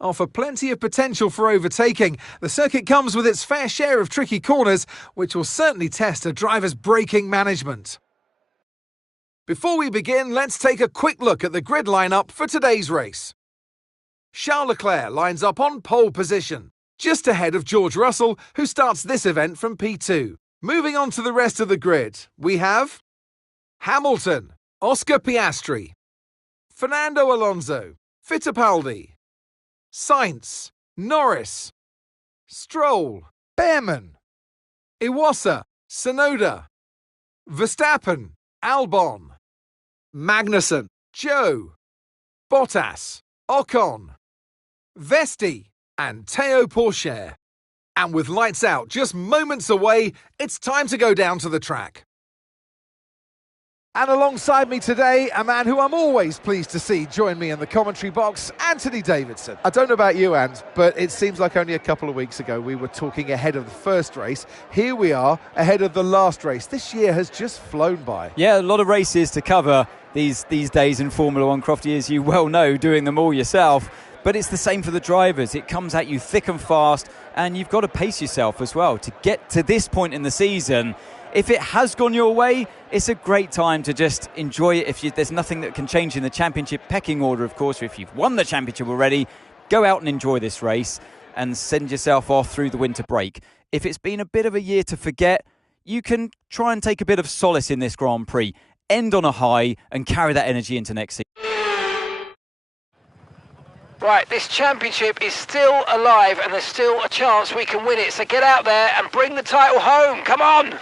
offer plenty of potential for overtaking. The circuit comes with its fair share of tricky corners, which will certainly test a driver's braking management. Before we begin, let's take a quick look at the grid lineup for today's race. Charles Leclerc lines up on pole position, just ahead of George Russell, who starts this event from P2. Moving on to the rest of the grid, we have Hamilton, Oscar Piastri, Fernando Alonso, Fittipaldi, Sainz, Norris, Stroll, Behrman, Iwasa, Tsunoda, Verstappen, Albon, Magnussen, Joe, Bottas, Ocon, Vesti, and Théo Pourchaire. And with lights out just moments away, it's time to go down to the track. And alongside me today, a man who I'm always pleased to see join me in the commentary box, Anthony Davidson. I don't know about you, Ant, but it seems like only a couple of weeks ago we were talking ahead of the first race. Here we are, ahead of the last race. This year has just flown by. Yeah, a lot of races to cover these days in Formula One, Crofty, as you well know, doing them all yourself. But it's the same for the drivers. It comes at you thick and fast, and you've got to pace yourself as well to get to this point in the season. If it has gone your way, it's a great time to just enjoy it. There's nothing that can change in the championship pecking order, of course. If you've won the championship already, go out and enjoy this race and send yourself off through the winter break. If it's been a bit of a year to forget, you can try and take a bit of solace in this Grand Prix, end on a high and carry that energy into next season. Right, this championship is still alive and there's still a chance we can win it. So get out there and bring the title home. Come on!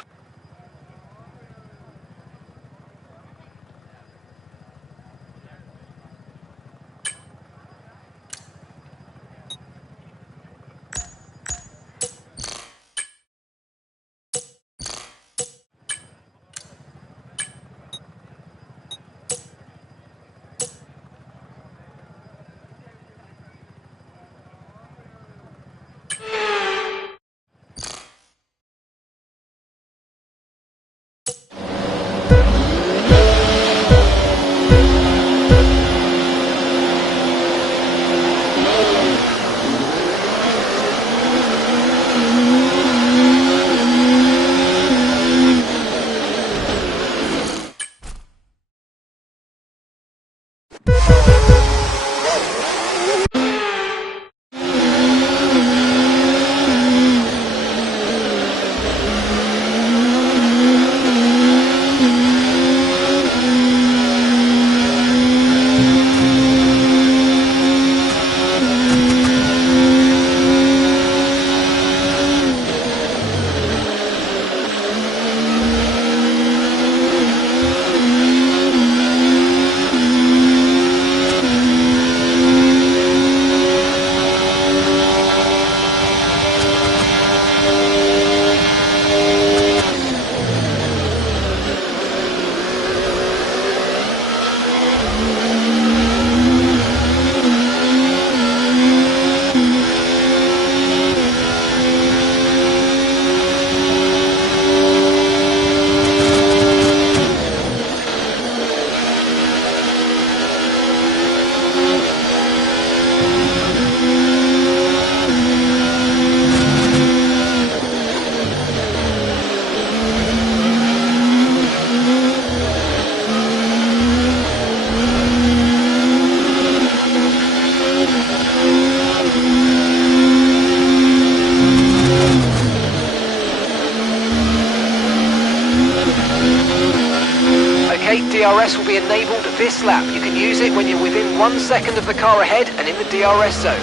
DRS will be enabled this lap. You can use it when you're within 1 second of the car ahead and in the DRS zone.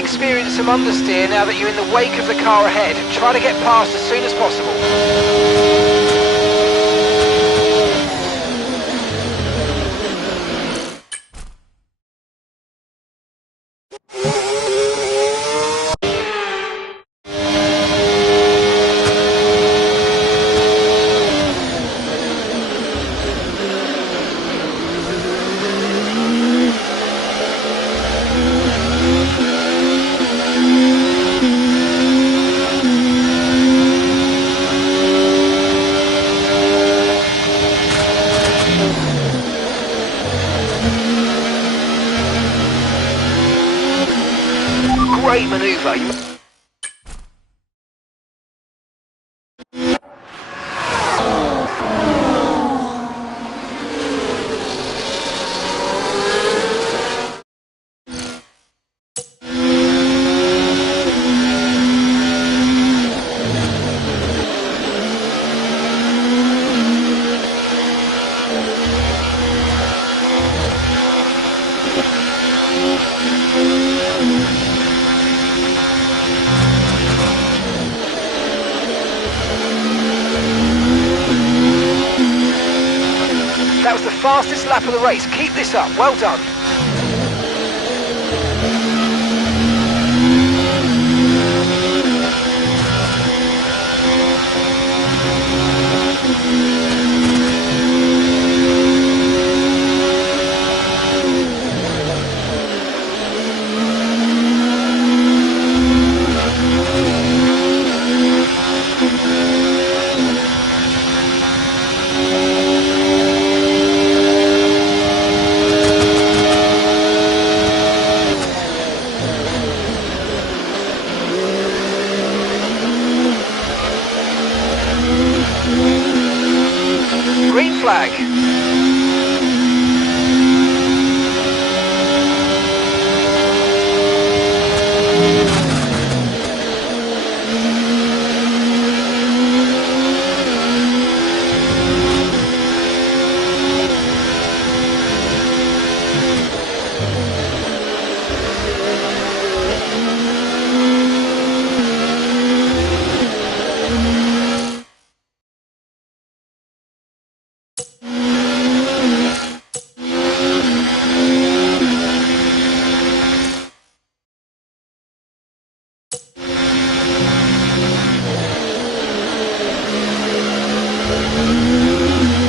Experience some understeer now that you're in the wake of the car ahead. Try to get past as soon as possible. over. That was the fastest lap of the race. Keep this up. Well done. Green flag.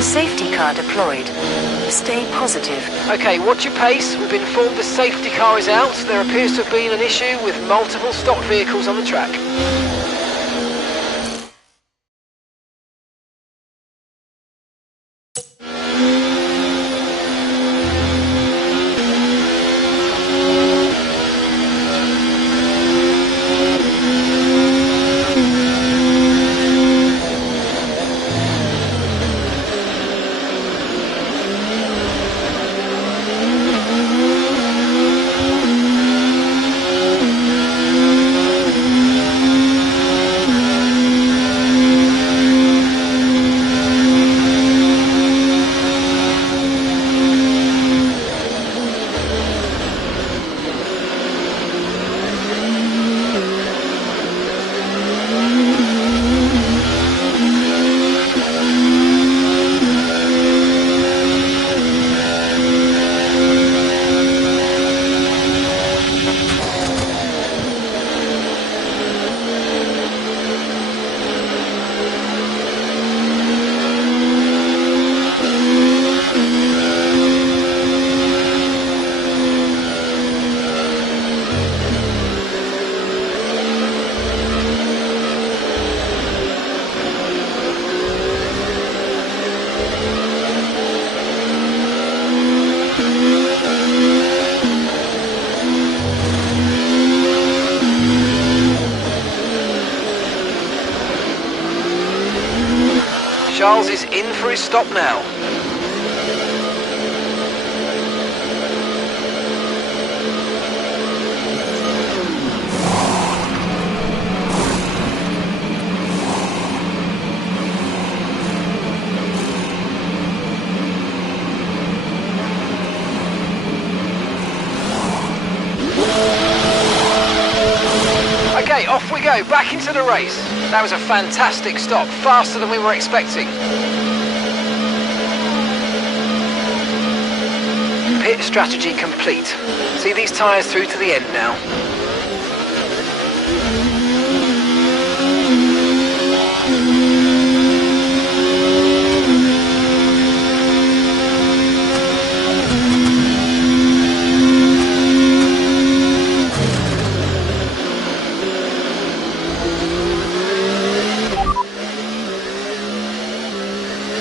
Safety car deployed. Stay positive. Okay, watch your pace. We've been informed the safety car is out. There appears to have been an issue with multiple stock vehicles on the track. Charles is in for his stop now. Okay, off we go, back into the race. That was a fantastic stop, faster than we were expecting. Pit strategy complete. See these tyres through to the end now.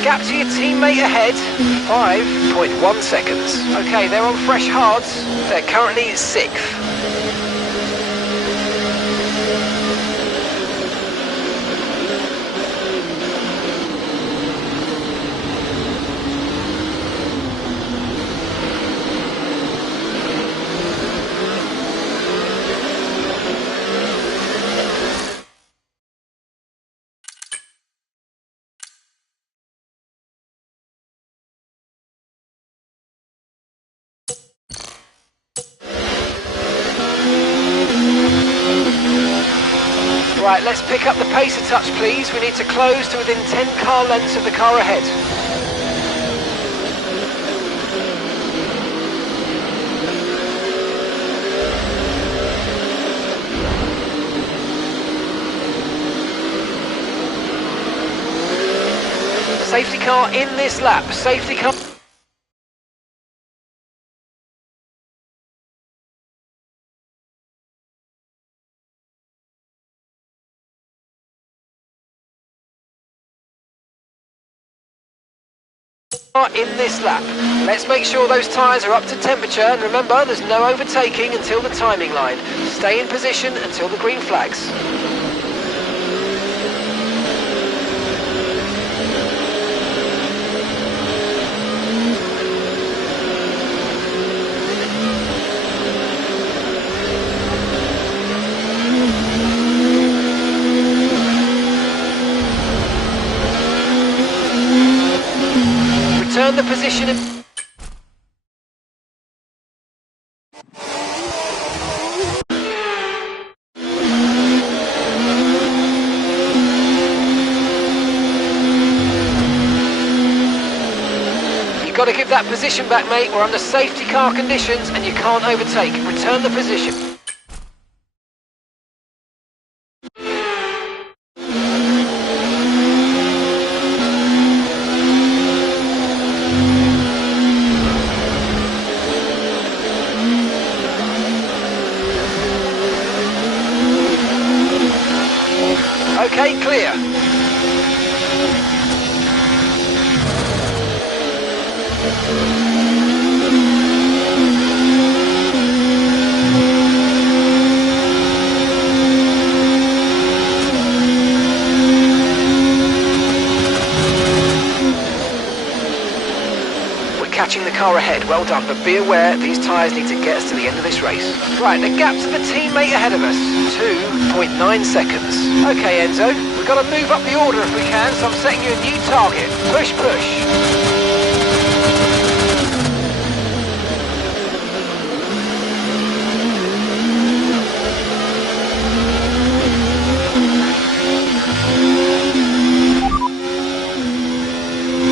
Gap to your teammate ahead, 5.1 seconds. Okay, they're on fresh hards. They're currently 6th. Right, let's pick up the pace a touch, please. We need to close to within 10 car lengths of the car ahead. Safety car in this lap. Safety car. In this lap. Let's make sure those tyres are up to temperature, and remember there's no overtaking until the timing line. Stay in position until the green flags. Return the position. You've got to give that position back, mate. We're under safety car conditions and you can't overtake. Return the position. Okay, clear. Catching the car ahead, well done, but be aware these tyres need to get us to the end of this race. Right, the gap to the teammate ahead of us, 2.9 seconds. Okay, Enzo, we've got to move up the order if we can, so I'm setting you a new target. Push, push.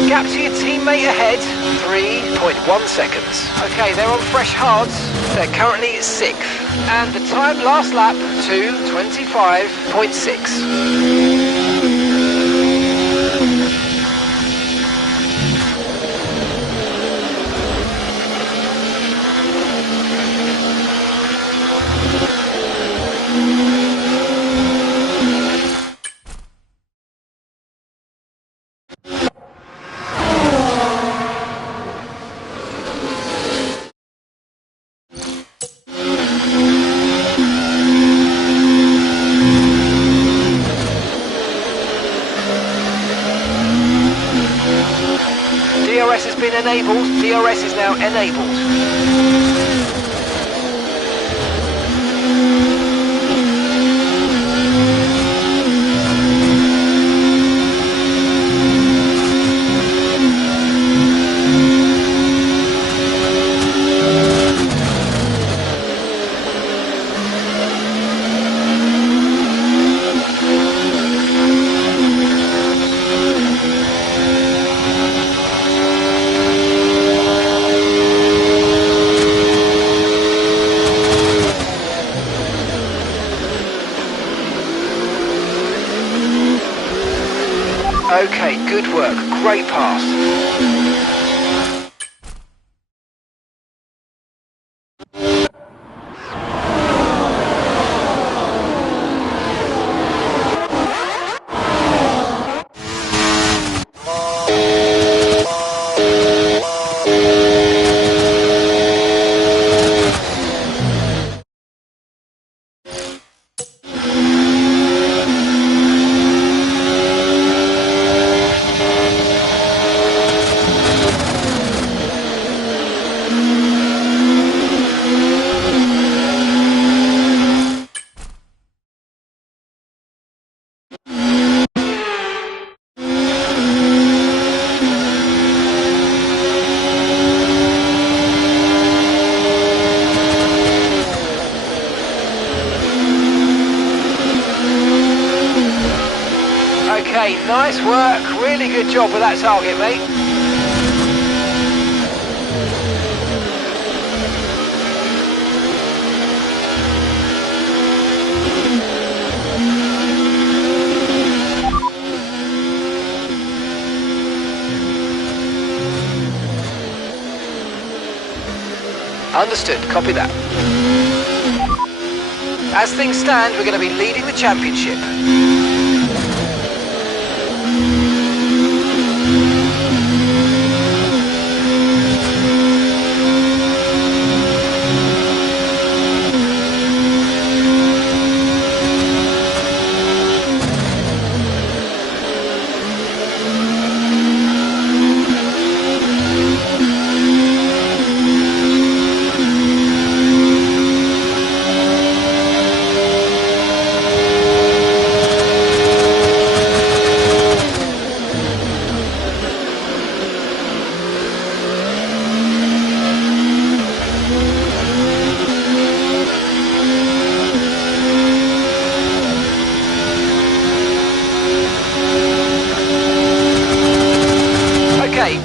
Gap to your teammate ahead, 3.1 seconds. Okay, they're on fresh hards. They're currently 6th. And the time last lap, 2:25.6. DRS has been enabled. DRS is now enabled. Nice work, really good job with that target, mate. Understood, copy that. As things stand, we're going to be leading the championship.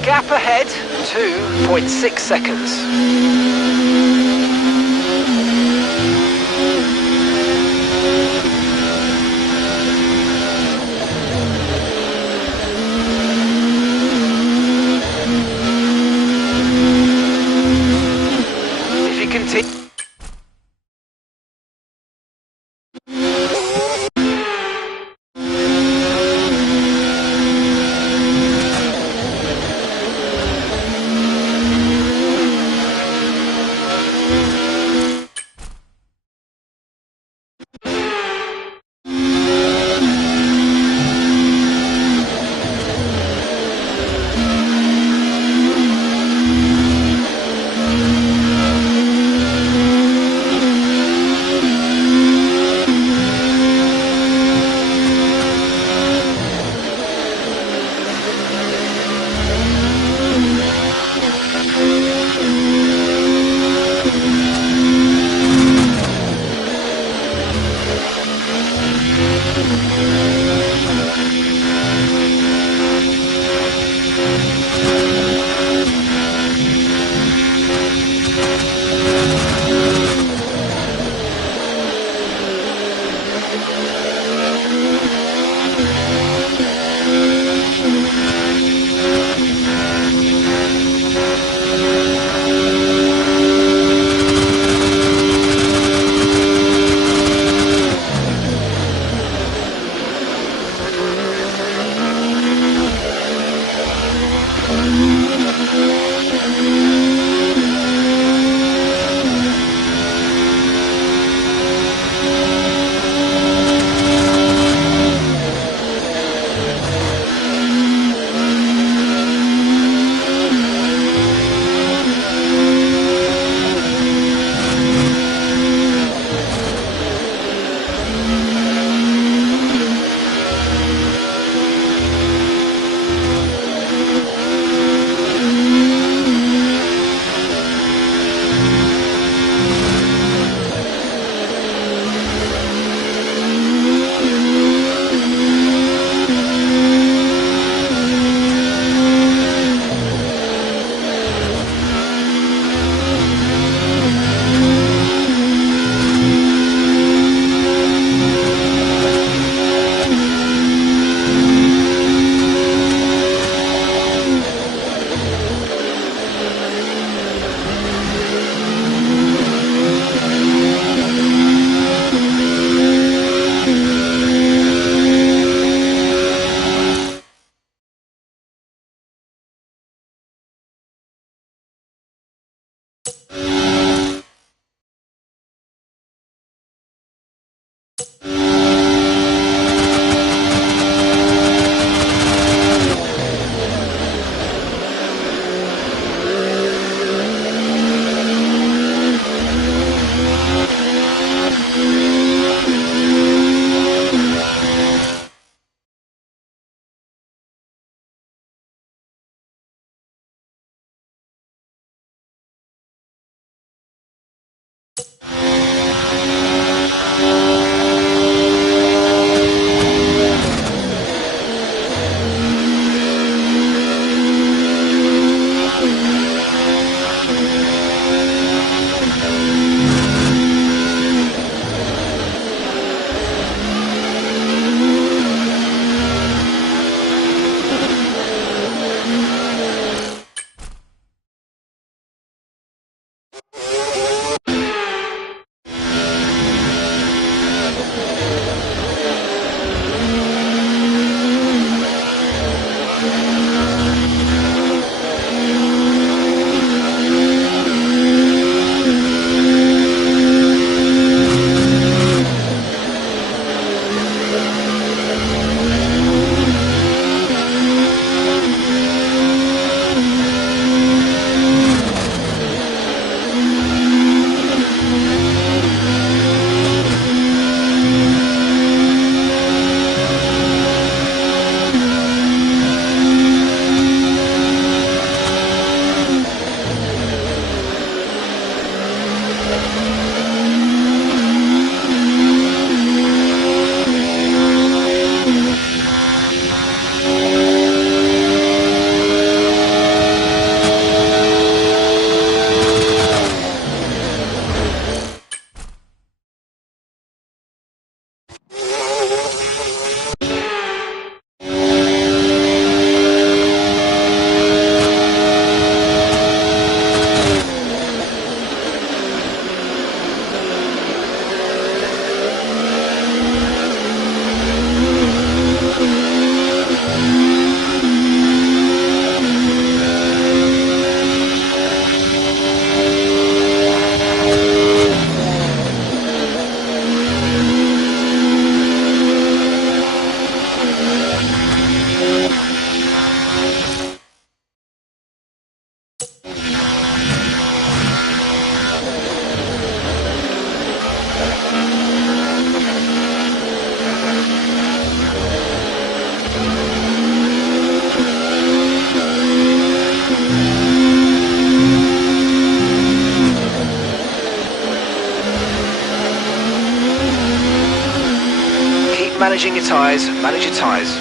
Gap ahead, 2.6 seconds. If you continue... managing your tyres, manage your tyres.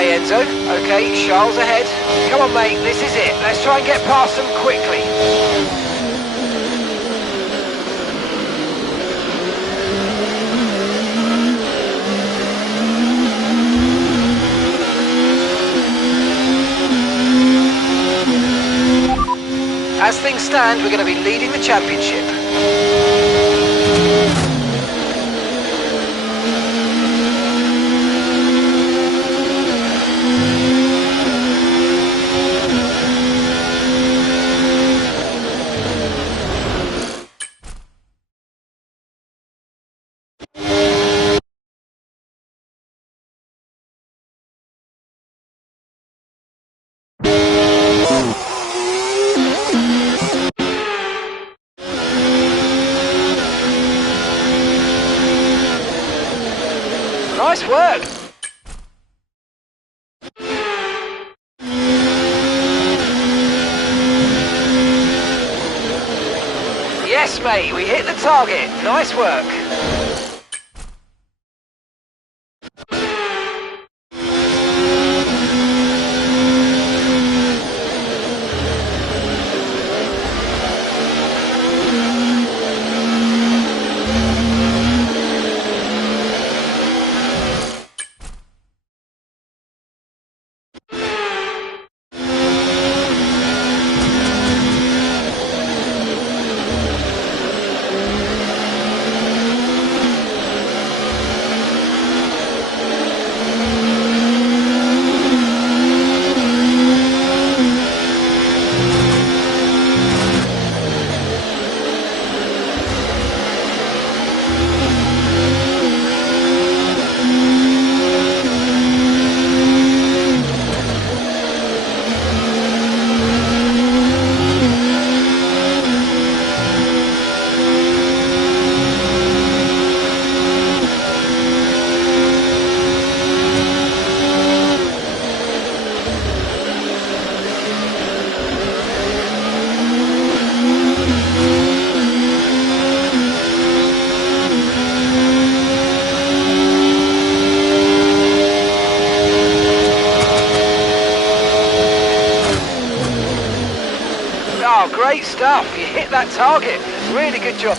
Okay, Enzo. Okay, Charles ahead. Come on, mate, this is it. Let's try and get past them quickly. As things stand, we're going to be leading the championship. Nice work. Yes, mate, we hit the target. Nice work. Oh, great stuff. You hit that target. Really good job.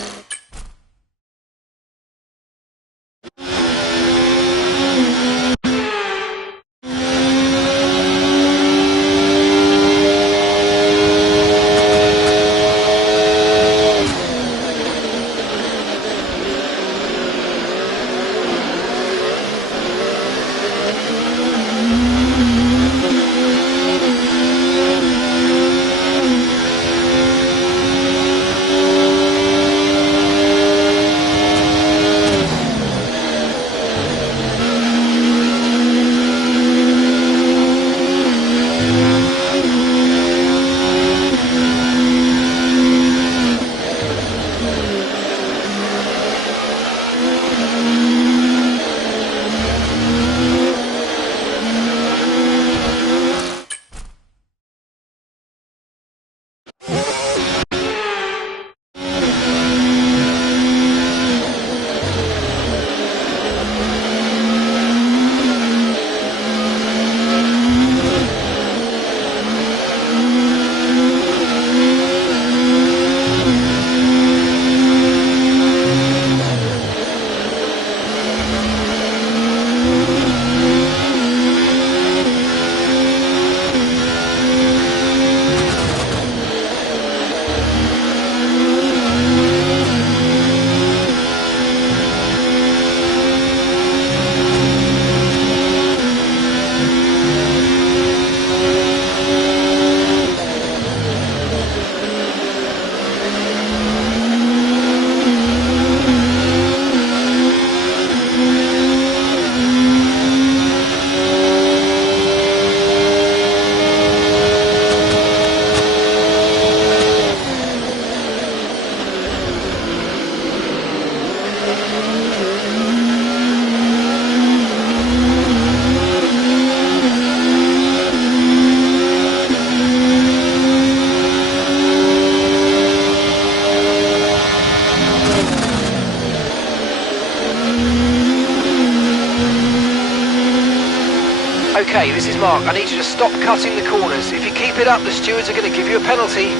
Okay, this is Mark. I need you to stop cutting the corners. If you keep it up, the stewards are going to give you a penalty.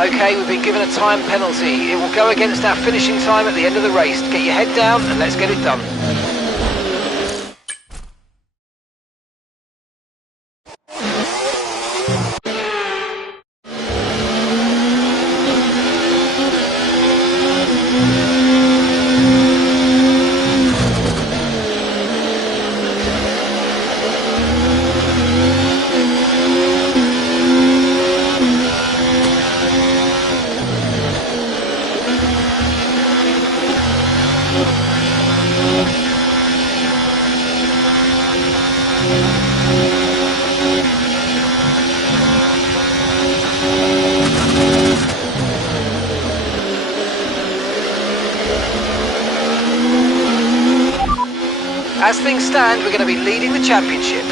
Okay, we've been given a time penalty. It will go against our finishing time at the end of the race. Get your head down and let's get it done. As things stand, we're going to be leading the championship.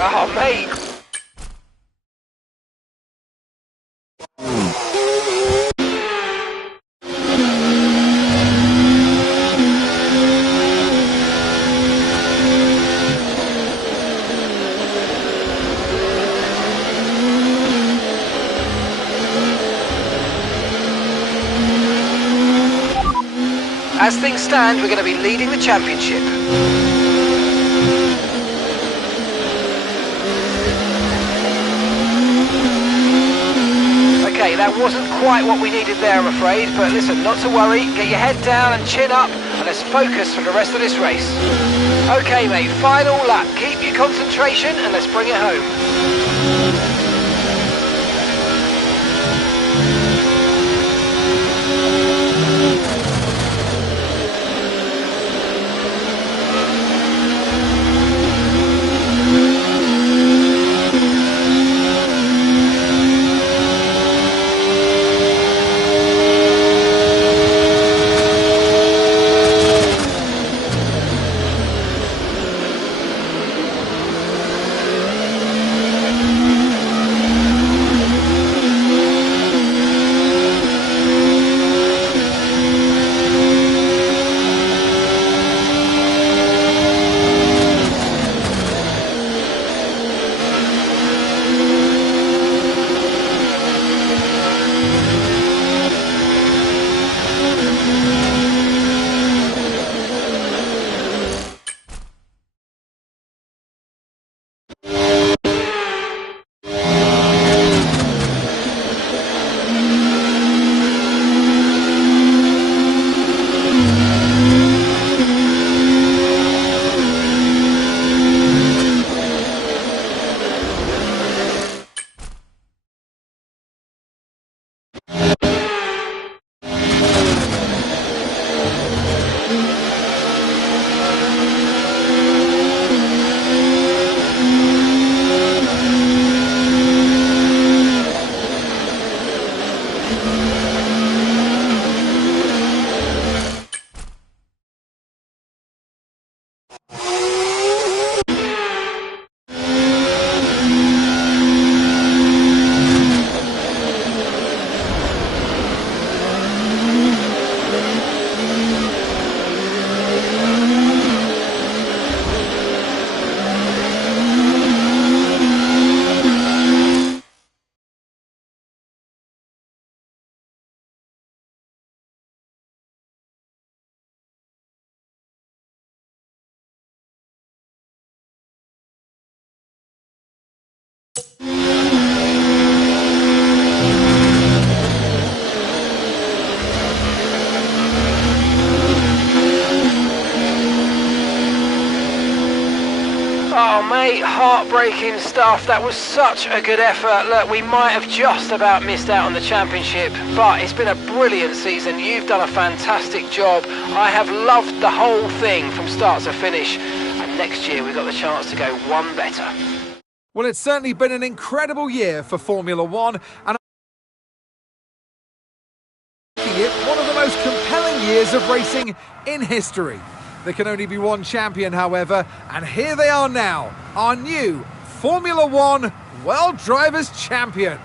Oh, mate. As things stand, we're going to be leading the championship. Okay, that wasn't quite what we needed there, I'm afraid, but listen, not to worry, get your head down and chin up, and let's focus for the rest of this race. Okay, mate, final lap. Keep your concentration, and let's bring it home. mate, heartbreaking stuff. That was such a good effort. Look, we might have just about missed out on the championship, but it's been a brilliant season. You've done a fantastic job. I have loved the whole thing from start to finish, and next year we've got the chance to go one better. Well, it's certainly been an incredible year for Formula One, and one of the most compelling years of racing in history. There can only be one champion, however, and here they are now, our new Formula One World Drivers' Champion.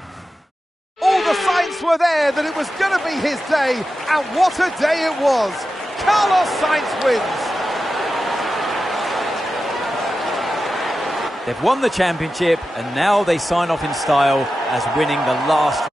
All the signs were there that it was going to be his day, and what a day it was. Carlos Sainz wins. They've won the championship, and now they sign off in style as winning the last